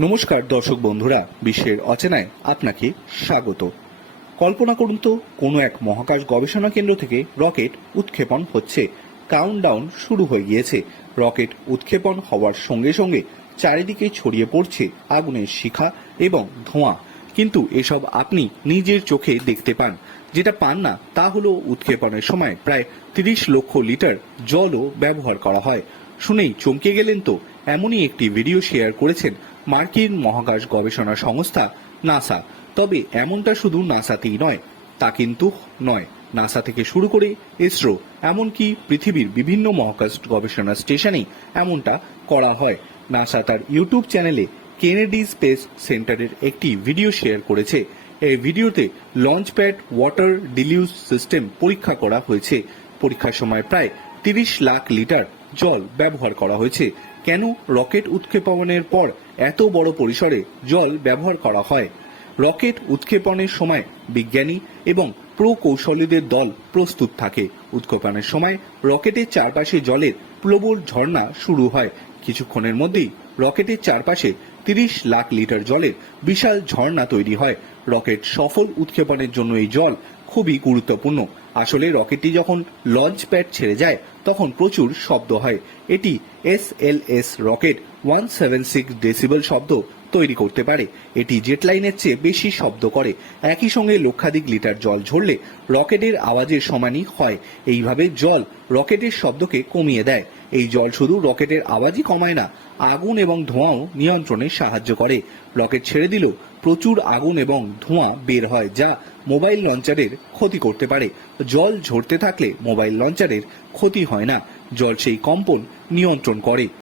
নমস্কার, দর্শক বন্ধুরা, বিশ্বের অচেনায় আপনাকে স্বাগত। কল্পনা করুন তো, কোনো এক মহাকাশ গবেষণা কেন্দ্র থেকে রকেট উৎক্ষেপণ হচ্ছে। কাউন্টডাউন শুরু হয়ে গিয়েছে। রকেট উৎক্ষেপণ হওয়ার সঙ্গে সঙ্গে চারিদিকে ছড়িয়ে পড়ছে আগুনের শিখা এবং ধোঁয়া। কিন্তু এসব আপনি নিজের চোখে দেখতে পান। যেটা পান না, তা হলো উৎক্ষেপণের সময়। প্রায় তিরিশ লক্ষ লিটার জলও ব্যবহার করা হয়। শুনেই চমকে গেলেন তো, এমনই একটি ভিডিও শেয়ার করেছেন মার্কিন মহাকাশ গবেষণা সংস্থা নাসা। তবে এমনটা শুধু নাসাতেই নয়, তা কিন্তু নয়। নাসা থেকে শুরু করে ইসরো, এমনকি পৃথিবীর বিভিন্ন মহাকাশ গবেষণা স্টেশনেই এমনটা করা হয়। নাসা তার ইউটিউব চ্যানেলে কেনেডি স্পেস সেন্টারের একটি ভিডিও শেয়ার করেছে। এই ভিডিওতে launch pad water deluge system পরীক্ষা করা হয়েছে। পরীক্ষার সময় প্রায় তিরিশ লাখ লিটার জল ব্যবহার করা হয়েছে। কেন রকেট উৎক্ষেপণের পর এত বড় পরিসরে জল ব্যবহার করা হয়? রকেট উৎক্ষেপণের সময় বিজ্ঞানী এবং প্রকৌশলীদের দল প্রস্তুত থাকে। উৎক্ষেপণের সময় রকেটের চারপাশে জলের প্রবল ঝর্ণা শুরু হয়। কিছুক্ষণের মধ্যেই রকেটের চারপাশে তিরিশ লাখ লিটার জলের বিশাল ঝর্ণা তৈরি হয়। রকেট সফল উৎক্ষেপণের জন্য এই জল খুবই গুরুত্বপূর্ণ। আসলে রকেটটি যখন লঞ্চ প্যাড ছেড়ে যায়, তখন প্রচুর শব্দ হয়। এটি S L S rocket one seven six decibel শব্দ তৈরি করতে পারে। এটি জেট লাইনের চেয়ে বেশি শব্দ করে। একই সঙ্গে লক্ষাধিক লিটার জল ঝরলে রকেটের আওয়াজের সমানই হয়। এইভাবে জল রকেটের শব্দকে কমিয়ে দেয়। এই জল শুধু রকেটের আওয়াজই কমায় না, আগুন এবং ধোঁয়াও নিয়ন্ত্রণে সাহায্য করে। রকেট ছেড়ে দিলেও প্রচুর আগুন এবং ধোঁয়া বের হয়, যা মোবাইল লঞ্চারের ক্ষতি করতে পারে। জল ঝরতে থাকলে মোবাইল লঞ্চারের ক্ষতি হয় না, জল সেই কম্পন নিয়ন্ত্রণ করে।